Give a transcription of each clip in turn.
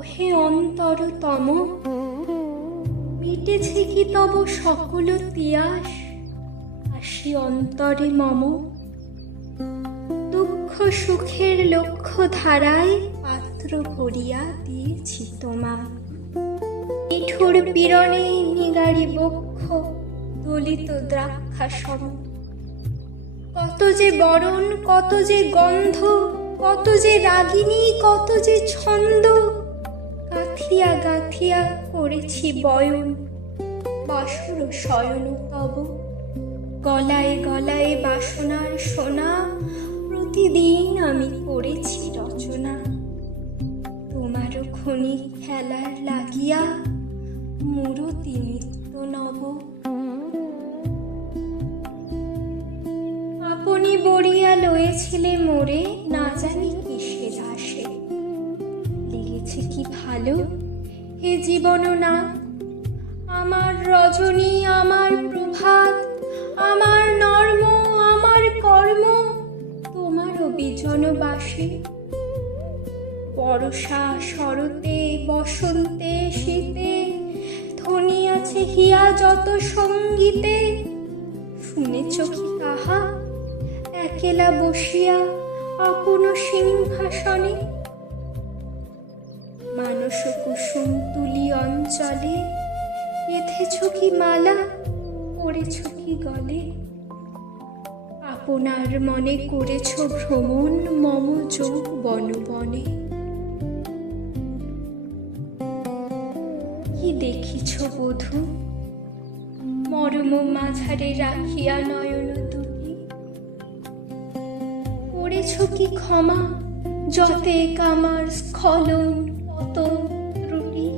ওহে অন্তরতম, মিটেছে কি তব সকল তিয়াস? আসি অন্তরে মম, দুঃখ সুখের লক্ষ্য ধারায় পাত্র ভরিয়া দিয়েছি তোমার। নিঠুর পীড়নে নিগারি বক্ষ দলিত দ্রাক্ষা সম। কত যে বরণ, কত যে গন্ধ, কত যে রাগিনী, কত যে ছন্দ, গাঁথিয়া গাঁথিয়া করেছি বয়ন বাসর শয়ন তব। গলায় গলায় বাসনার সোনা প্রতিদিন আমি করেছি রচনা। তোমারও ক্ষণিক খেলার লাগিয়া মূরতি নিত্য নব। আপনি বরিয়া লয়েছিলে মোরে, না জানি কিসের আসে। লেগেছে কি ভালো হে জীবন না, আমার রজনী, আমার প্রভাত, আমার নর্ম, আমার কর্ম তোমারও বিজনবাসে। বর্ষা শরতে বসন্তে শীতে ধ্বনি আছে হিয়া যত সঙ্গীতে। শুনেছ কি তাহা একেলা বসিয়া আপন সিংহাসনে? মানস কুসুম তুলি অঞ্চলে বেঁধেছ কি মালা, পড়েছ কি গলে? আপনার মনে করেছ ভ্রমণ মম যৌবন বনে। কি দেখিছ বধূ মরম মাঝারে রাখিয়া নয়ন দুটি? করেছ কি ক্ষমা যতেক আমার স্খলন পতন ত্রুটি?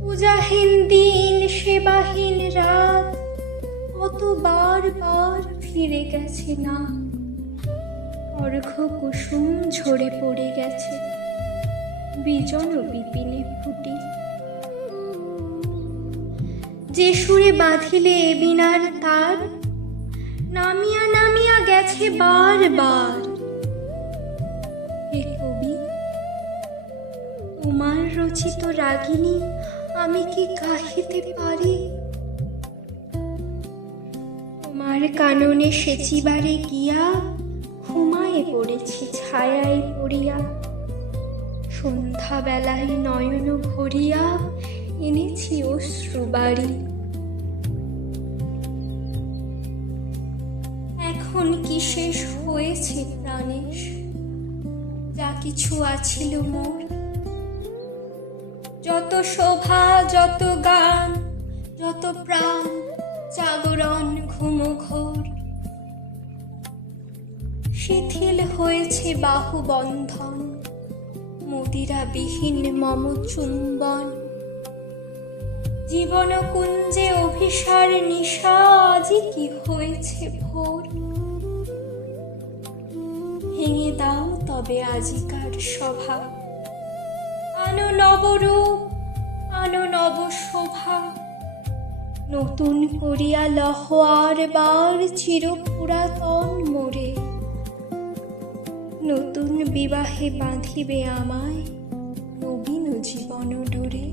পূজাহীন দিন সেবাহীন রাত কতবার বার ফিরে গেছে না। অর্ঘ্য কুসুম ঝরে পড়ে গেছে বিজন বিপিনে ফুটি। যে সুরে বাঁধিলে এ বীণার তার, নামিয়া নামিয়া গেছে বার বার। হে কবি, তোমার রচিত রাগিনী আমি কি গাহিতে পারি? তোমার কাননে সেচিবারে গিয়া ঘুমায়ে পড়েছি ছায়ায় পড়িয়া। সন্ধ্যা বেলায় নয়ন ভরিয়া এনেছি অশ্রু বাড়ি। এখন কি শেষ হয়েছে প্রাণেশ যা কিছু আছিল মোর? যত শোভা, যত গান, যত প্রাণ, জাগরণ ঘুম ঘোর, শিথিল হয়েছে বাহু বন্ধন, মদিরা বিহীন মম চুম্বন। জীবন কুঞ্জে অভিসার নিশা আজি কি হয়েছে ভোর। ভেঙে দাও তবে আজিকার সভা, আনো নবরূপ, আনো নব শোভা। নতুন করিয়া লহ আর বার চির পুরাতন মোরে। নতুন বিবাহে বাঁধিবে আমায় নবীন জীবন ডোরে।